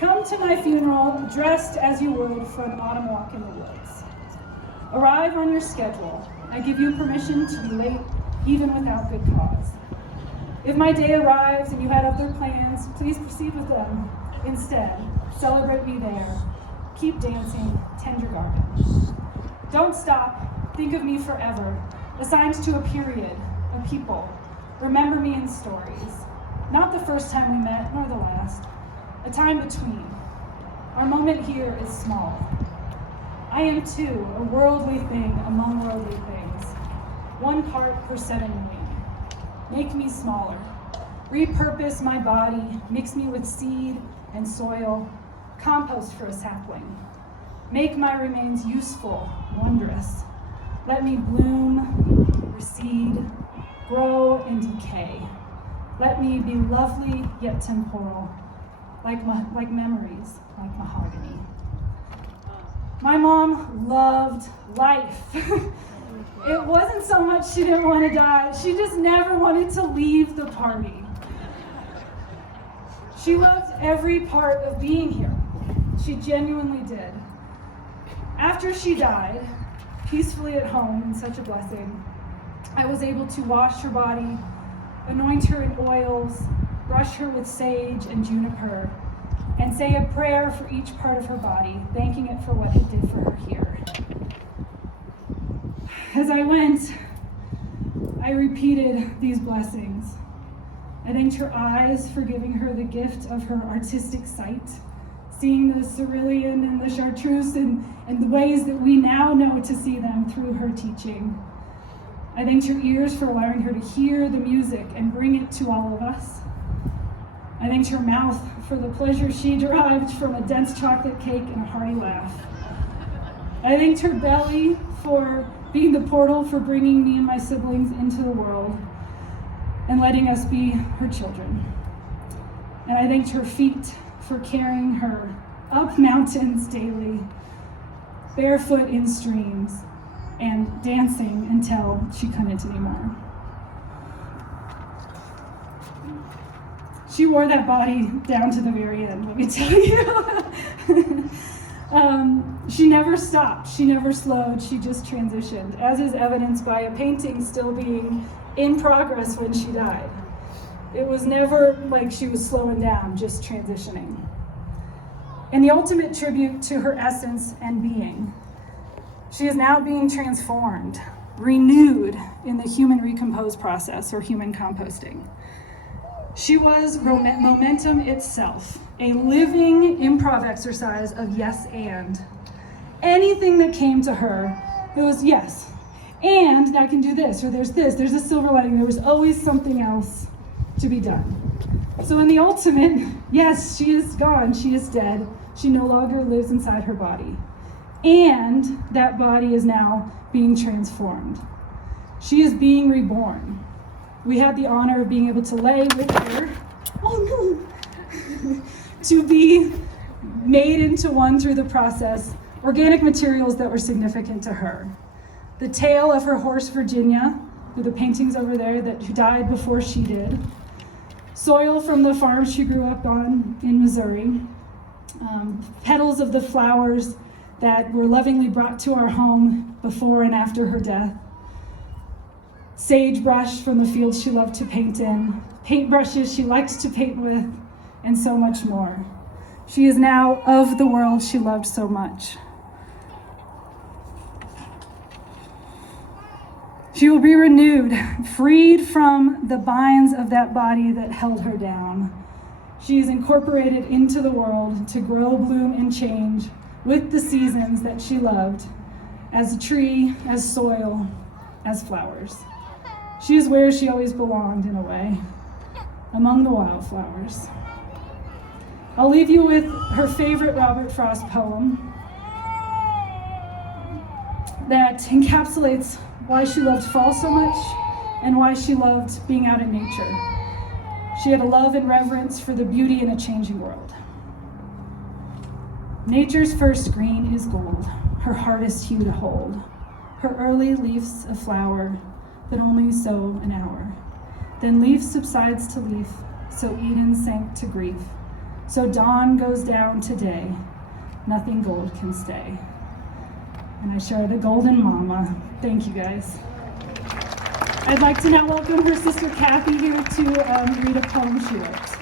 Come to my funeral dressed as you would for an autumn walk in the woods. Arrive on your schedule. I give you permission to be late, even without good cause. If my day arrives and you had other plans, please proceed with them. Instead, celebrate me there. Keep dancing, tend your garden. Don't stop, think of me forever, assigned to a period, a people. Remember me in stories. Not the first time we met, nor the last. A time between. Our moment here is small. I am too a worldly thing among worldly things. 1 part per 7 million. Make me smaller. Repurpose my body, mix me with seed and soil, compost for a sapling. Make my remains useful, wondrous. Let me bloom, recede, grow and decay. Let me be lovely yet temporal. Like memories, like mahogany. My mom loved life. It wasn't so much she didn't want to die, she just never wanted to leave the party. She loved every part of being here. She genuinely did. After she died, peacefully at home, in such a blessing, I was able to wash her body, anoint her in oils, brush her with sage and juniper, and say a prayer for each part of her body, thanking it for what it did for her here. As I went, I repeated these blessings. I thanked her eyes for giving her the gift of her artistic sight, seeing the cerulean and the chartreuse and the ways that we now know to see them through her teaching. I thanked her ears for allowing her to hear the music and bring it to all of us. I thanked her mouth for the pleasure she derived from a dense chocolate cake and a hearty laugh. I thanked her belly for being the portal for bringing me and my siblings into the world and letting us be her children. And I thanked her feet for carrying her up mountains daily, barefoot in streams, and dancing until she couldn't anymore. She wore that body down to the very end, let me tell you. She never stopped, she never slowed, she just transitioned, as is evidenced by a painting still being in progress when she died. It was never like she was slowing down, just transitioning. And the ultimate tribute to her essence and being, she is now being transformed, renewed in the human recompose process or human composting. She was momentum itself, a living improv exercise of yes and. Anything that came to her, it was yes, and I can do this, or there's a silver lining, there was always something else to be done. So in the ultimate, yes, she is gone, she is dead, she no longer lives inside her body. And that body is now being transformed. She is being reborn. We had the honor of being able to lay with her, to be made into one through the process, organic materials that were significant to her. The tail of her horse, Virginia, through the paintings over there who died before she did. Soil from the farm she grew up on in Missouri. Petals of the flowers that were lovingly brought to our home before and after her death. Sagebrush from the fields she loved to paint in, paintbrushes she liked to paint with, and so much more. She is now of the world she loved so much. She will be renewed, freed from the binds of that body that held her down. She is incorporated into the world to grow, bloom, and change with the seasons that she loved, as a tree, as soil, as flowers. She is where she always belonged, in a way, among the wildflowers. I'll leave you with her favorite Robert Frost poem that encapsulates why she loved fall so much and why she loved being out in nature. She had a love and reverence for the beauty in a changing world. Nature's first green is gold, her hardest hue to hold. Her early leaves a flower, but only so an hour. Then leaf subsides to leaf, so Eden sank to grief. So dawn goes down today, nothing gold can stay. And I share the golden mama. Thank you guys. I'd like to now welcome her sister Kathy here to read a poem she wrote.